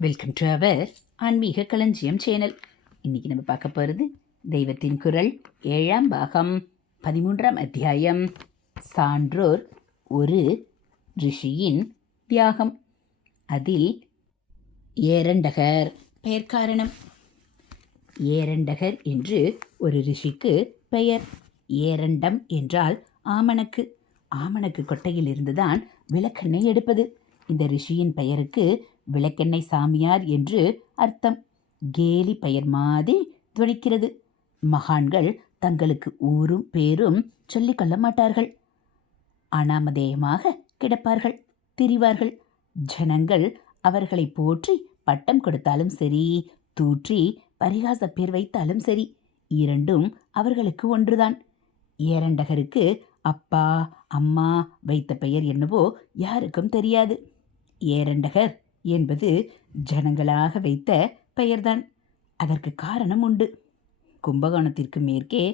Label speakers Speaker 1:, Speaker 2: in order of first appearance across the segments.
Speaker 1: Welcome to our ஆன்மீக களஞ்சியம் channel. இன்றைக்கி நம்ம பார்க்க போகிறது தெய்வத்தின் குரல் ஏழாம் பாகம் பதிமூன்றாம் அத்தியாயம் சான்றோர் ஒரு ரிஷியின் தியாகம். அதில் ஏரண்டகர் பெயர் காரணம். ஏரண்டகர் என்று ஒரு ரிஷிக்கு பெயர். ஏரண்டம் என்றால் ஆமணக்கு. ஆமணக்கு கொட்டையில் இருந்துதான் விளக்கெண்ணெய் எடுப்பது. இந்த ரிஷியின் பெயருக்கு விளக்கெண்ணெய் சாமியார் என்று அர்த்தம். கேலி பெயர் மாதிரி துணிக்கிறது மகான்கள் தங்களுக்கு ஊரும் பேரும் சொல்லிக்கொள்ள மாட்டார்கள். அனாமதேயமாக கிடப்பார்கள் திரிவார்கள். ஜனங்கள் அவர்களை போற்றி பட்டம் கொடுத்தாலும் சரி தூற்றி பரிகாச பேர் வைத்தாலும் சரி இரண்டும் அவர்களுக்கு ஒன்றுதான். ஏரண்டகருக்கு அப்பா அம்மா வைத்த பெயர் என்னவோ யாருக்கும் தெரியாது. ஏரண்டகர் என்பது ஜனங்களாக வைத்த பெயர்தான். அதற்கு காரணம் உண்டு. கும்பகோணத்திற்கு மேற்கே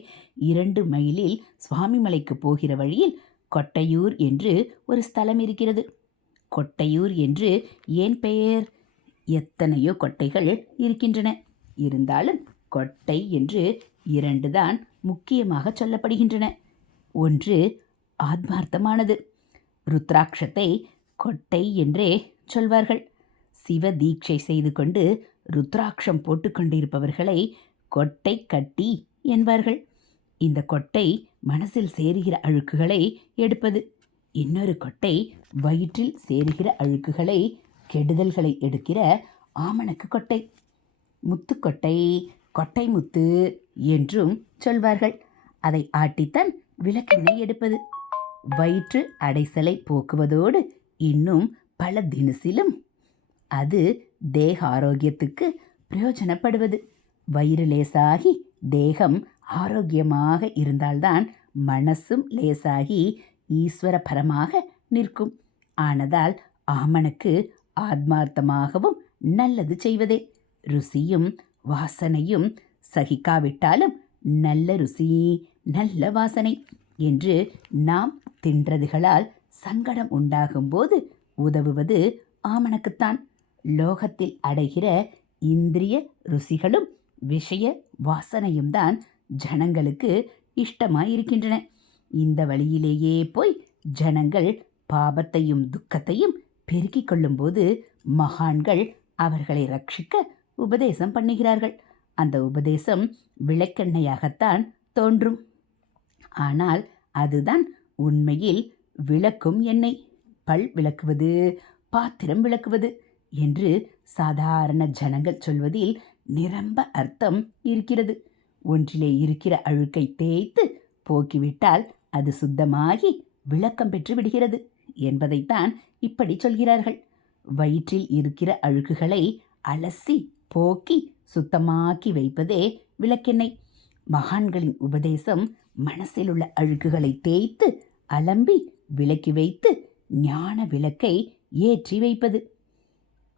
Speaker 1: இரண்டு மைலில் சுவாமிமலைக்கு போகிற வழியில் கொட்டையூர் என்று ஒரு ஸ்தலம் இருக்கிறது. கொட்டையூர் என்று ஏன் பெயர்? எத்தனையோ கொட்டைகள் இருக்கின்றன. இருந்தாலும் கொட்டை என்று இரண்டு தான் முக்கியமாக சொல்லப்படுகின்றன. ஒன்று ஆத்மார்த்தமானது. ருத்ராட்சத்தை கொட்டை என்றே சொல்வார்கள். சிவ தீட்சை செய்து கொண்டு ருத்ராட்சம் போட்டுக்கொண்டிருப்பவர்களை கொட்டை கட்டி என்பார்கள். இந்த கொட்டை மனசில் சேருகிற அழுக்குகளை எடுப்பது. இன்னொரு கொட்டை வயிற்றில் சேருகிற அழுக்குகளை கெடுதல்களை எடுக்கிற ஆமணக்கு கொட்டை. முத்துக்கொட்டை கொட்டை முத்து என்றும் சொல்வார்கள். அதை ஆட்டித்தான் விளக்கெண்ணெய் எடுப்பது. வயிற்று அடைசலை போக்குவதோடு இன்னும் பல தினசிலும் அது தேக ஆரோக்கியத்துக்கு பிரயோஜனப்படுவது. வயிறு லேசாகி தேகம் ஆரோக்கியமாக இருந்தால்தான் மனசும் லேசாகி ஈஸ்வரபரமாக நிற்கும். ஆனதால் ஆமனுக்கு ஆத்மார்த்தமாகவும் நல்லது செய்வதே. ருசியும் வாசனையும் சகிக்காவிட்டாலும் நல்ல ருசி நல்ல வாசனை என்று நாம் தின்றதுகளால் சங்கடம் உண்டாகும்போது உதவுவது ஆமணக்குத்தான். லோகத்தில் அடைகிற இந்திரிய ருசிகளும் விஷய வாசனையும் தான் ஜனங்களுக்கு இஷ்டமாயிருக்கின்றன. இந்த வழியிலேயே போய் ஜனங்கள் பாபத்தையும் துக்கத்தையும் பெருக்கிக் கொள்ளும்போது மகான்கள் அவர்களை ரட்சிக்க உபதேசம் பண்ணுகிறார்கள். அந்த உபதேசம் விளக்கெண்ணையாகத்தான் தோன்றும். ஆனால் அதுதான் உண்மையில் விளக்கும் எண்ணெய். பல் விளக்குவது பாத்திரம் விளக்குவது என்று சாதாரண ஜனங்கள் சொல்வதில் நிரம்ப அர்த்தம் இருக்கிறது. ஒன்றிலே இருக்கிற அழுக்கை தேய்த்து போக்கிவிட்டால் அது சுத்தமாகி விளக்கம் பெற்று விடுகிறது என்பதைத்தான் இப்படி சொல்கிறார்கள். வயிற்றில் இருக்கிற அழுக்குகளை அலசி போக்கி சுத்தமாக்கி வைப்பதே விளக்கெண்ணெய் மகான்களின் உபதேசம் மனசில் உள்ள அழுக்குகளை தேய்த்து அலம்பி விலக்கி வைத்து ஞான விளக்கை ஏற்றி வைப்பது.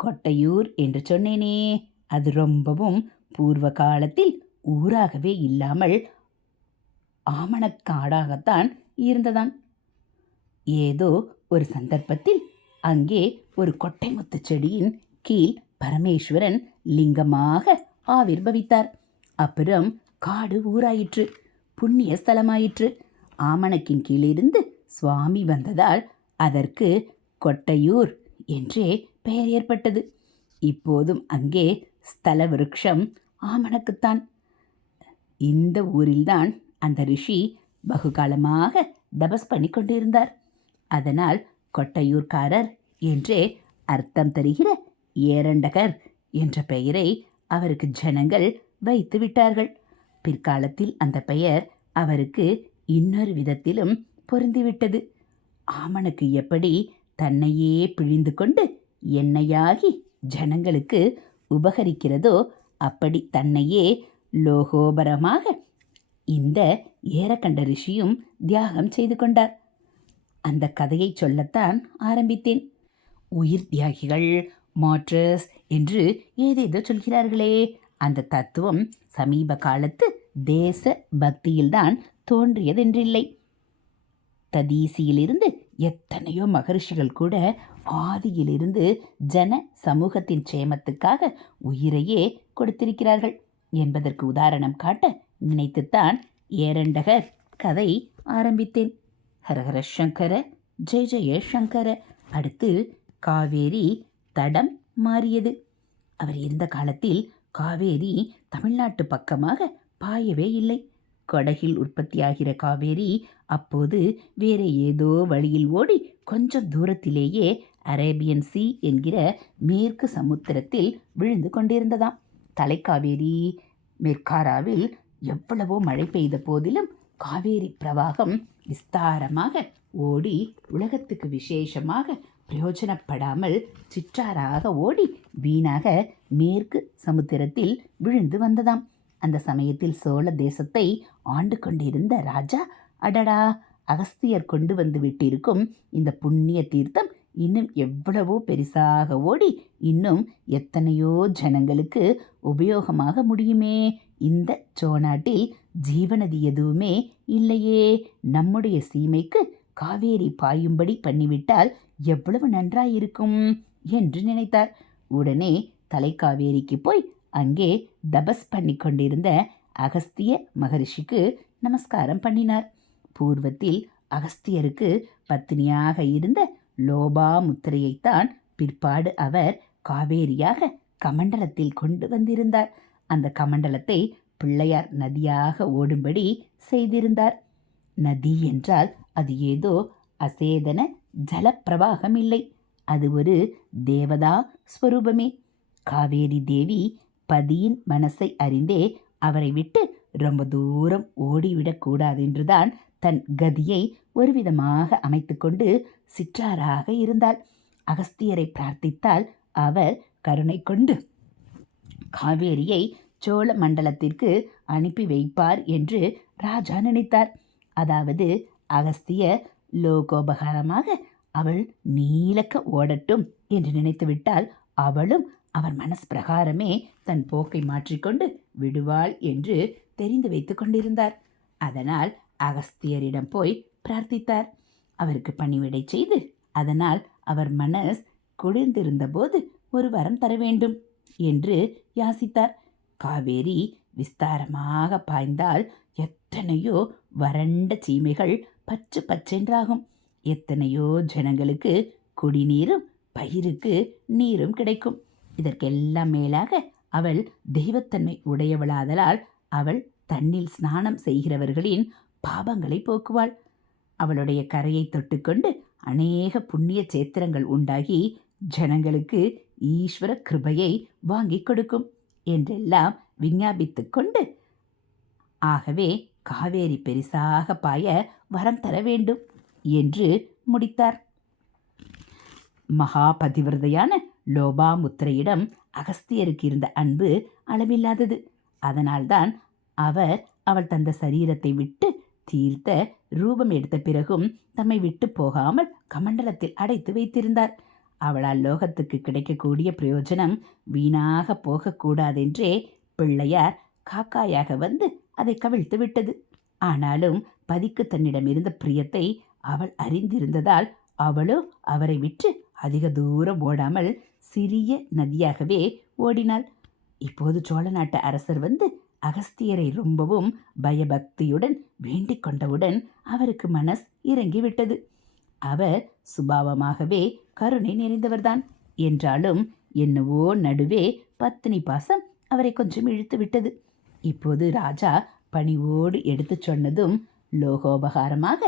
Speaker 1: கொட்டையூர் என்று சொன்னேனே. அது ரொம்பவும் பூர்வ காலத்தில் ஊராகவே இல்லாமல் ஆமணக்காடாகத்தான் இருந்ததான் ஏதோ ஒரு சந்தர்ப்பத்தில் அங்கே ஒரு கொட்டைமுத்து செடியின் கீழ் பரமேஸ்வரன் லிங்கமாக ஆவிர்பவித்தார். அப்புறம் காடு ஊராயிற்று புண்ணிய ஸ்தலமாயிற்று. ஆமணக்கின் கீழிருந்து சுவாமி வந்ததால் அதற்கு கொட்டையூர் என்றே பெயர் ஏற்பட்டது. இப்போதும் அங்கே ஸ்தல விருட்சம் ஆமணக்குத்தான். இந்த ஊரில்தான் அந்த ரிஷி பகுகாலமாக தபஸ் பண்ணி கொண்டிருந்தார். அதனால் கொட்டையூர்காரர் என்றே அர்த்தம் தருகிற ஏரண்டகர் என்ற பெயரை அவருக்கு ஜனங்கள் வைத்து விட்டார்கள். பிற்காலத்தில் அந்த பெயர் அவருக்கு இன்னொரு விதத்திலும் பொருந்திவிட்டது. ஆமனுக்கு எப்படி தன்னையே பிழிந்து கொண்டு என்னையாகி ஜனங்களுக்கு உபகரிக்கிறதோ அப்படி தன்னையே லோகோபரமாக இந்த ஏரக்கண்ட ரிஷியும் தியாகம் செய்து கொண்டார். அந்த கதையை சொல்லத்தான் ஆரம்பித்தேன். உயிர் தியாகிகள் மாட்ரஸ் என்று ஏதேதோ சொல்கிறார்களே. அந்த தத்துவம் சமீப காலத்து தேச பக்தியில்தான் தோன்றியதென்றில்லை. ததீசியிலிருந்து எத்தனையோ மகரிஷிகள் கூட ஆதியிலிருந்து ஜன சமூகத்தின் க்ஷேமத்துக்காக உயிரையே கொடுத்திருக்கிறார்கள் என்பதற்கு உதாரணம் காட்ட நினைத்துத்தான் ஏரண்டகர் கதை ஆரம்பித்தேன். ஹரஹர சங்கர ஜெய ஜெய சங்கர. அடுத்து காவேரி தடம் மாறியது. அவர் இருந்த காலத்தில் காவேரி தமிழ்நாட்டு பக்கமாக பாயவே இல்லை. கொடகில் உற்பத்தியாகிற காவேரி அப்போது வேற ஏதோ வழியில் ஓடி கொஞ்சம் தூரத்திலேயே அரேபியன் சி என்கிற மேற்கு சமுத்திரத்தில் விழுந்து கொண்டிருந்ததாம். தலைக்காவேரி மெர்காராவில் எவ்வளவோ மழை பெய்த போதிலும் காவேரி பிரவாகம் விஸ்தாரமாக ஓடி உலகத்துக்கு விசேஷமாக பிரயோஜனப்படாமல் சிற்றாராக ஓடி வீணாக மேற்கு சமுத்திரத்தில் விழுந்து வந்ததாம். அந்த சமயத்தில் சோழ தேசத்தை ஆண்டு கொண்டிருந்த ராஜா அடடா அகஸ்தியர் கொண்டு வந்து விட்டிருக்கும் இந்த புண்ணிய தீர்த்தம் இன்னும் எவ்வளவோ பெரிசாக ஓடி இன்னும் எத்தனையோ ஜனங்களுக்கு உபயோகமாக முடியுமே. இந்த சோநாட்டில் ஜீவனதி எதுவுமே இல்லையே. நம்முடைய சீமைக்கு காவேரி பாயும்படி பண்ணிவிட்டால் எவ்வளவு நன்றாயிருக்கும் என்று நினைத்தார். உடனே தலைக்காவேரிக்கு போய் அங்கே தபஸ் பண்ணி கொண்டிருந்த அகஸ்திய மகரிஷிக்கு நமஸ்காரம் பண்ணினார். பூர்வத்தில் அகஸ்தியருக்கு பத்தினியாக இருந்த லோபாமுத்திரையைத்தான் பிற்பாடு அவர் காவேரியாக கமண்டலத்தில் கொண்டு வந்திருந்தார். அந்த கமண்டலத்தை பிள்ளையார் நதியாக ஓடும்படி செய்திருந்தார். நதி என்றால் அது ஏதோ அசேதன ஜலப்பிரவாகம் இல்லை அது ஒரு தேவதா ஸ்வரூபமே. காவேரி தேவி பதியின் மனசை அறிந்தே அவரை விட்டு ரொம்ப தூரம் ஓடிவிடக்கூடாது என்றுதான் தன் கதியை ஒருவிதமாக அமைத்துக்கொண்டு சிற்றாராக இருந்தாள். அகஸ்தியரை பிரார்த்தித்தால் அவர் கருணை கொண்டு காவேரியை சோழ மண்டலத்திற்கு அனுப்பி வைப்பார் என்று ராஜா நினைத்தார். அதாவது அகஸ்தியர் லோகோபகாரமாக அவள் நீலக்க ஓடட்டும் என்று நினைத்துவிட்டால் அவளும் அவர் மனசு பிரகாரமே தன் போக்கை மாற்றிக்கொண்டு விடுவாள் என்று தெரிந்து வைத்து கொண்டிருந்தார். அதனால் அகஸ்தியரிடம் போய் பிரார்த்தித்தார். அவருக்கு பணிவிடை செய்து அதனால் அவர் மனஸ் குளிர்ந்திருந்தபோது ஒரு வரம் தர வேண்டும் என்று யாசித்தார். காவேரி விஸ்தாரமாக பாய்ந்தால் எத்தனையோ வறண்ட சீமைகள் பச்சு பச்சென்றாகும். எத்தனையோ ஜனங்களுக்கு குடிநீரும் பயிருக்கு நீரும் கிடைக்கும். இதற்கெல்லாம் மேலாக அவள் தெய்வத்தன்மை உடையவளாதலால் அவள் தண்ணில் ஸ்நானம் செய்கிறவர்களின் பாபங்களை போக்குவாள். அவளுடைய கரையை தொட்டுக்கொண்டு அநேக புண்ணிய சேத்திரங்கள் உண்டாகி ஜனங்களுக்கு ஈஸ்வர கிருபையை வாங்கிக் கொடுக்கும் என்றெல்லாம் விஞ்ஞாபித்து கொண்டு ஆகவே காவேரி பெரிசாக பாய வரம் தர வேண்டும் என்று முடித்தார். மகா பதிவிரதையான லோபாமுத்திரையிடம் அகஸ்தியருக்கு இருந்த அன்பு அளவில்லாதது. அதனால்தான் அவர் அவள் தந்த சரீரத்தை விட்டு தீர்த்த ரூபம் எடுத்த பிறகும் தம்மை விட்டு போகாமல் கமண்டலத்தில் அடைத்து வைத்திருந்தார். அவளால் லோகத்துக்கு கிடைக்கக்கூடிய பிரயோஜனம் வீணாக போகக்கூடாதென்றே பிள்ளையார் காக்காயாக வந்து அதை கவிழ்த்து விட்டது. ஆனாலும் பதிக்கு தன்னிடம் இருந்த பிரியத்தை அவள் அறிந்திருந்ததால் அவளோ அவரை விட்டு அதிக தூரம் ஓடாமல் சிறிய நதியாகவே ஓடினாள். இப்போது சோழ நாட்டு அரசர் வந்து அகஸ்தியரை ரொம்பவும் பயபக்தியுடன் வேண்டிக் கொண்டவுடன் அவருக்கு மனஸ் இறங்கிவிட்டது. அவர் சுபாவமாகவே கருணை நிறைந்தவர்தான். என்றாலும் என்னவோ நடுவே பத்தினி பாசம் அவரை கொஞ்சம் இழுத்து விட்டது. இப்போது ராஜா பணிவோடு எடுத்துச் சொன்னதும் லோகோபகாரமாக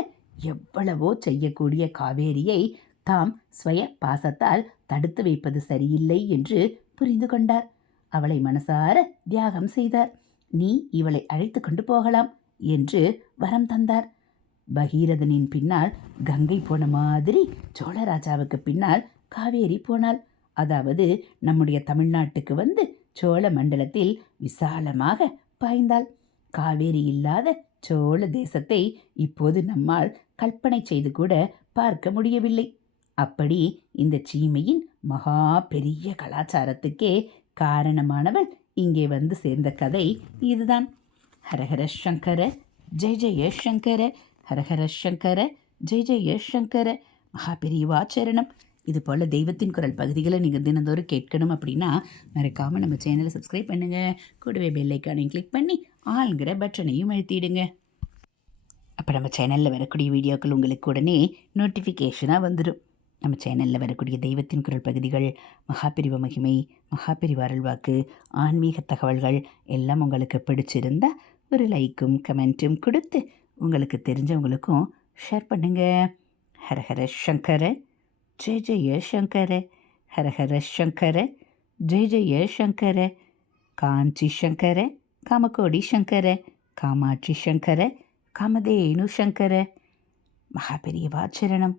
Speaker 1: எவ்வளவோ செய்யக்கூடிய காவேரியை தாம் ஸ்வய பாசத்தால் தடுத்து வைப்பது சரியில்லை என்று புரிந்து கொண்டார். அவளை மனசார தியாகம் செய்தார். நீ இவளை அழைத்து கொண்டு போகலாம் என்று வரம் தந்தார். பகீரதனின் பின்னால் கங்கை போன மாதிரி சோழராஜாவுக்கு பின்னால் காவேரி போனாள். அதாவது நம்முடைய தமிழ்நாட்டுக்கு வந்து சோழ மண்டலத்தில் விசாலமாக பாய்ந்தாள். காவேரி இல்லாத சோழ தேசத்தை இப்போது நம்மால் கற்பனை செய்து கூட பார்க்க முடியவில்லை. அப்படி இந்த சீமையின் மகா பெரிய கலாச்சாரத்துக்கே காரணமானவள் இங்கே வந்து சேர்ந்த கதை இதுதான். ஹரஹர சங்கர ஜெய ஜெய சங்கர ஹரஹர சங்கர ஜெய ஜெய சங்கர. மகா சரணம். இது போல் தெய்வத்தின் குரல் பகுதிகளை நீங்கள் தினந்தோறும் கேட்கணும் அப்படின்னா மறக்காமல் நம்ம சேனலை சப்ஸ்கிரைப் பண்ணுங்கள் கூடவே பெல்லைக்கானையும் கிளிக் பண்ணி ஆளுங்கிற பட்டனையும் அழுத்திடுங்க. அப்போ நம்ம சேனலில் வரக்கூடிய வீடியோக்கள் உங்களுக்கு உடனே நோட்டிஃபிகேஷனாக வந்துடும் நம்ம சேனலில் வரக்கூடிய தெய்வத்தின் குரல் பகுதிகள் மகாபிரிவ மகிமை மகாபிரிவ அருள்வாக்கு ஆன்மீக தகவல்கள் எல்லாம் உங்களுக்கு பிடிச்சிருந்தா ஒரு லைக்கும் கமெண்ட்டும் கொடுத்து உங்களுக்கு தெரிஞ்சவங்களுக்கும் ஷேர் பண்ணுங்க. ஹரஹர சங்கர ஜெய ஜெய சங்கர ஹரஹர சங்கர ஜெய ஜெய சங்கர காஞ்சி சங்கர காமகோடி சங்கர காமாட்சி சங்கர காமதேனு சங்கர. மகாபெரியவாச்சரணம்